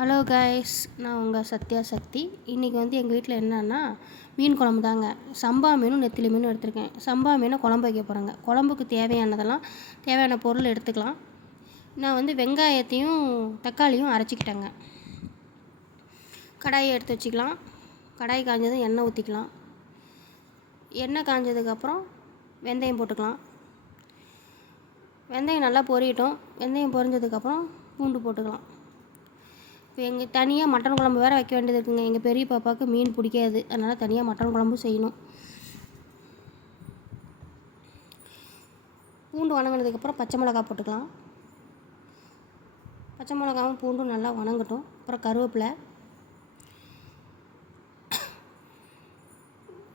Hello guys, நான் உங்கள் சத்யா சக்தி. இன்றைக்கி எங்கள் வீட்டில் என்னென்னா மீன் குழம்பு தாங்க. சம்பா மீனும் நெத்திலி மீனும் எடுத்திருக்கேன். சம்பா மீனை குழம்பு வைக்க போகிறேங்க. குழம்புக்கு தேவையான பொருள் எடுத்துக்கலாம். நான் வெங்காயத்தையும் தக்காளியும் அரைச்சிக்கிட்டேங்க. கடாயை எடுத்து வச்சுக்கலாம். கடாய் காஞ்சதும் எண்ணெய் ஊற்றிக்கலாம். எண்ணெய் காஞ்சதுக்கப்புறம் வெந்தயம் போட்டுக்கலாம். வெந்தயம் நல்லா பொரியட்டும். வெந்தயம் பொரிஞ்சதுக்கப்புறம் பூண்டு போட்டுக்கலாம். இப்போ எங்கள் தனியாக மட்டன் குழம்பு வேறு வைக்க வேண்டியது இருக்குங்க. எங்கள் பெரிய பாப்பாவுக்கு மீன் பிடிக்காது, அதனால் தனியாக மட்டன் குழம்பும் செய்யணும். பூண்டு வணங்கினதுக்கப்புறம் பச்சை மிளகா போட்டுக்கலாம். பச்சை மிளகாவும் பூண்டும் நல்லா வணங்கட்டும். அப்புறம் கருவேப்பிலை.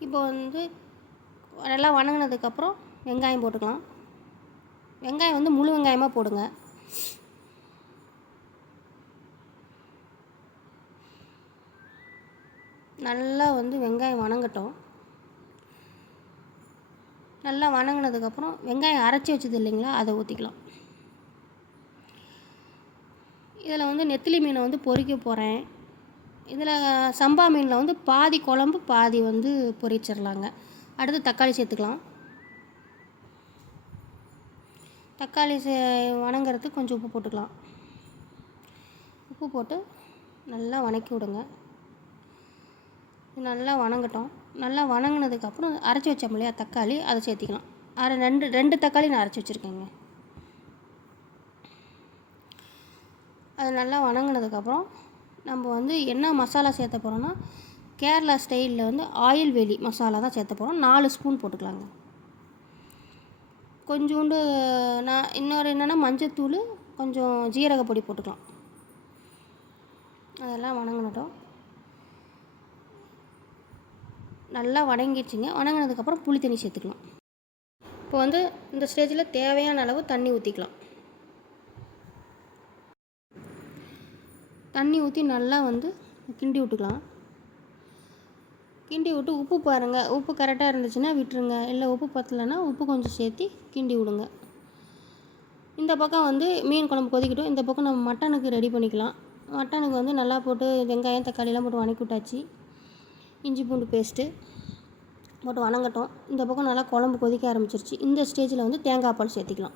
இப்போ நல்லா வணங்கினதுக்கப்புறம் வெங்காயம் போட்டுக்கலாம். வெங்காயம் முழு வெங்காயமாக போடுங்க. நல்லா வெங்காயம் வணங்கட்டும். நல்லா வணங்கினதுக்கப்புறம் வெங்காயம் அரைச்சி வச்சது இல்லைங்களா, அதை ஊற்றிக்கலாம். இதில் நெத்திலி மீனை பொரிக்க போகிறேன். இதில் சம்பா மீனில் பாதி குழம்பு பாதி பொரிச்சிடலாங்க. அடுத்து தக்காளி சேர்த்துக்கலாம். தக்காளி வணங்குறதுக்கு கொஞ்சம் உப்பு போட்டுக்கலாம். உப்பு போட்டு நல்லா வணக்கி விடுங்க. நல்லா வணங்கட்டும். நல்லா வணங்கினதுக்கப்புறம் அரைச்சி வச்சோம் இல்லையா தக்காளி, அதை சேர்த்திக்கலாம். ரெண்டு தக்காளி நான் அரைச்சி வச்சுருக்கேங்க. அது நல்லா வணங்கினதுக்கப்புறம் நம்ம என்ன மசாலா சேர்த்த போகிறோன்னா, கேரளா ஸ்டைலில் ஆயில் வேலி மசாலா தான் சேர்த்த போகிறோம். 4 ஸ்பூன் போட்டுக்கலாங்க. கொஞ்சோண்டு இன்னொரு என்னென்னா மஞ்சத்தூள், கொஞ்சம் ஜீரகப்பொடி போட்டுக்கலாம். அதெல்லாம் வணங்கினட்டும். நல்லா வணங்கிடுச்சிங்க. வணங்கினதுக்கப்புறம் புளி தண்ணி சேர்த்துக்கலாம். இப்போ இந்த ஸ்டேஜில் தேவையான அளவு தண்ணி ஊற்றிக்கலாம். தண்ணி ஊற்றி நல்லா கிண்டி விட்டுக்கலாம். கிண்டி விட்டு உப்பு பாருங்கள். உப்பு கரெக்டாக இருந்துச்சுன்னா விட்டுருங்க. இல்லை உப்பு பத்தலைன்னா உப்பு கொஞ்சம் சேர்த்து கிண்டி விடுங்க. இந்த பக்கம் மீன் குழம்பு கொதிக்கட்டும். இந்த பக்கம் நம்ம மட்டனுக்கு ரெடி பண்ணிக்கலாம். மட்டனுக்கு நல்லா போட்டு வெங்காயம் தக்காளிலாம் போட்டு வணக்கி விட்டாச்சு. இஞ்சி பூண்டு பேஸ்ட்டு போட்டு வணங்கட்டும். இந்த பக்கம் நல்லா குழம்பு கொதிக்க ஆரம்பிச்சிருச்சு. இந்த ஸ்டேஜில் தேங்காய் பால் சேர்த்திக்கலாம்.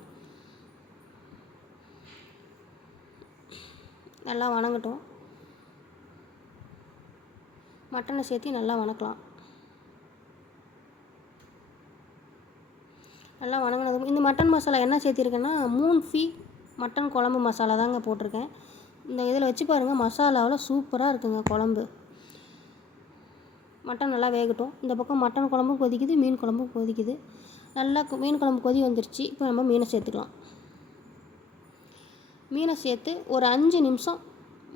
நல்லா வணங்கட்டும். மட்டனை சேர்த்து நல்லா வணக்கலாம். நல்லா வணங்கினது. இந்த மட்டன் மசாலா என்ன சேர்த்திருக்கேன்னா, 3 ஃபீ மட்டன் குழம்பு மசாலா தாங்க போட்டிருக்கேன். இந்த இதில் வச்சு பாருங்கள், மசாலாவில் சூப்பராக இருக்குங்க குழம்பு. மட்டன் நல்லா வேகட்டும். இந்த பக்கம் மட்டன் குழம்பும் கொதிக்குது, மீன் குழம்பும் கொதிக்குது. நல்லா மீன் குழம்பு கொதி வந்துருச்சு. இப்போ நம்ம மீனை சேர்த்துக்கலாம். மீனை சேர்த்து ஒரு 5 நிமிஷம்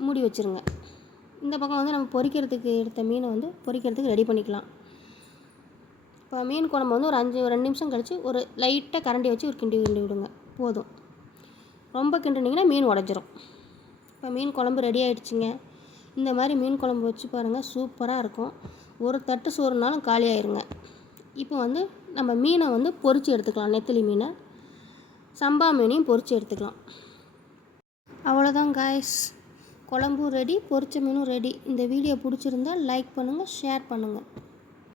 மூடி வச்சுருங்க. இந்த பக்கம் நம்ம பொரிக்கிறதுக்கு எடுத்த மீனை பொரிக்கிறதுக்கு ரெடி பண்ணிக்கலாம். இப்போ மீன் குழம்பு ஒரு 2 நிமிஷம் கழித்து ஒரு லைட்டாக கரண்டி வச்சு ஒரு கிண்டி விடுங்க. போதும். ரொம்ப கிண்டினீங்கன்னா மீன் உடஞ்சிரும். இப்போ மீன் குழம்பு ரெடி ஆகிடுச்சிங்க. இந்த மாதிரி மீன் குழம்பு வச்சு பாருங்கள், சூப்பராக இருக்கும். ஒரு தட்டு சோறுனாலும் காலி ஆயிருங்க. இப்போ நம்ம மீனை பொரித்து எடுத்துக்கலாம். நெத்திலி மீனை, சம்பா மீனையும் பொரித்து எடுத்துக்கலாம். அவ்வளோதான் காய்ஸ், குழம்பும் ரெடி, பொரிச்ச மீனும் ரெடி. இந்த வீடியோ பிடிச்சிருந்தால் லைக் பண்ணுங்கள், ஷேர் பண்ணுங்கள்.